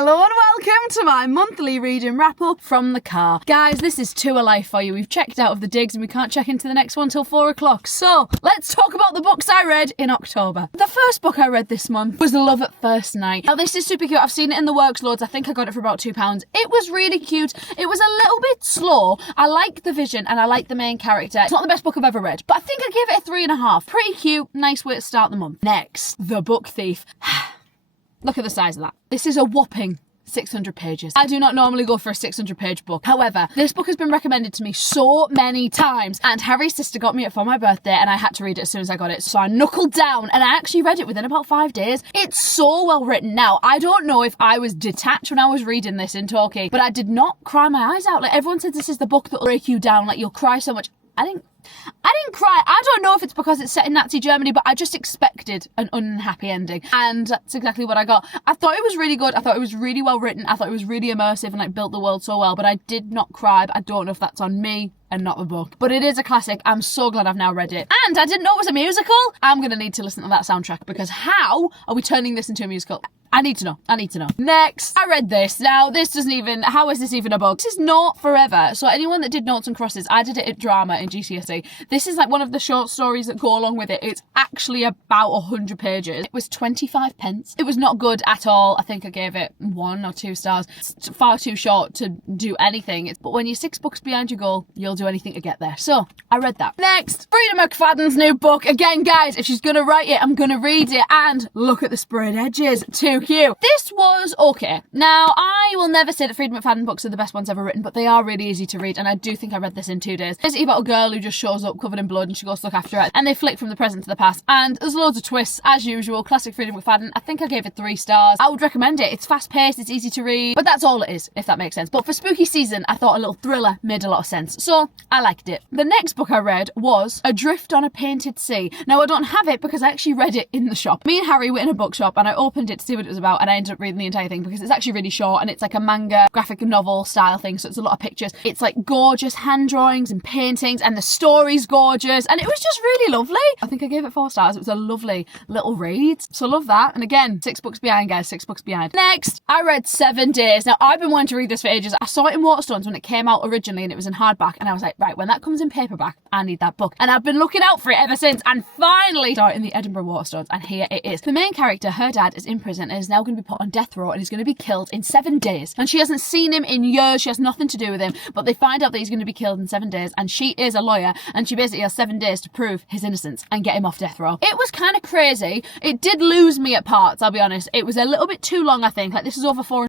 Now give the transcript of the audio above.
Hello and welcome to my monthly reading wrap up from the car. Guys, this is Two Alive for you. We've checked out of the digs and we can't check into the next one till 4 o'clock. So let's talk about the books I read in October. The first book I read this month was Love at First Night. Now this is super cute. I've seen it in the works loads. I think I got it for about £2. It was really cute. It was a little bit slow. I like the vision and I like the main character. It's not the best book I've ever read, but I think I gave it a 3.5. Pretty cute. Nice way to start the month. Next, The Book Thief. Look at the size of that. This is a whopping 600 pages. I do not normally go for a 600-page book. However, this book has been recommended to me so many times, and Harry's sister got me it for my birthday and I had to read it as soon as I got it. So I knuckled down and I actually read it within about 5 days. It's so well written. Now, I don't know if I was detached when I was reading this in Torquay, but I did not cry my eyes out. Like, everyone says this is the book that will break you down, like you'll cry so much. I didn't cry. I don't know if it's because it's set in Nazi Germany, but I just expected an unhappy ending. And that's exactly what I got. I thought it was really good. I thought it was really well written. I thought it was really immersive and like built the world so well, but I did not cry. But I don't know if that's on me and not the book. But it is a classic. I'm so glad I've now read it. And I didn't know it was a musical. I'm going to need to listen to that soundtrack, because how are we turning this into a musical? I need to know. Next, I read this. Now, this doesn't even, how is this even a book? This is Not Forever. So anyone that did Noughts and Crosses, I did it at drama in GCSE. This is like one of the short stories that go along with it. It's actually about 100 pages. It was 25 pence. It was not good at all. I think I gave it 1 or 2 stars. It's far too short to do anything. But when you're 6 books behind your goal, you'll do anything to get there. So I read that. Next, Frida McFadden's new book. Again, guys, if she's gonna write it, I'm gonna read it. And look at the sprayed edges. Too cute. This was okay. Now, I will never say that Frida McFadden books are the best ones ever written, but they are really easy to read, and I do think I read this in 2 days. It's about a girl who just shows up covered in blood and she goes to look after it, and they flick from the present to the past, and there's loads of twists, as usual. Classic Frida McFadden. I think I gave it 3 stars. I would recommend it. It's fast-paced, it's easy to read, but that's all it is, if that makes sense. But for spooky season, I thought a little thriller made a lot of sense, so I liked it. The next book I read was Adrift on a Painted Sea. Now, I don't have it because I actually read it in the shop. Me and Harry were in a bookshop and I opened it to see what it was about, and I ended up reading the entire thing because it's actually really short and it's like a manga graphic novel style thing, so it's a lot of pictures. It's like gorgeous hand drawings and paintings, and the story's gorgeous, and it was just really lovely. I think I gave it 4 stars. It was a lovely little read, so love that. And again, 6 books behind, guys, 6 books behind. Next, I read 7 Days. Now, I've been wanting to read this for ages. I saw it in Waterstones when it came out originally and it was in hardback, and I was like, right, when that comes in paperback, I need that book. And I've been looking out for it ever since, and finally saw it in the Edinburgh Waterstones, and here it is. The main character, her dad, is in prison and is now going to be put on death row, and he's going to be killed in 7 days. And she hasn't seen him in years. She has nothing to do with him, but they find out that he's going to be killed in 7 days, and she is a lawyer, and she basically has 7 days to prove his innocence and get him off death row. It was kind of crazy. It did lose me at parts, I'll be honest. It was a little bit too long, I think. Like, this is over 4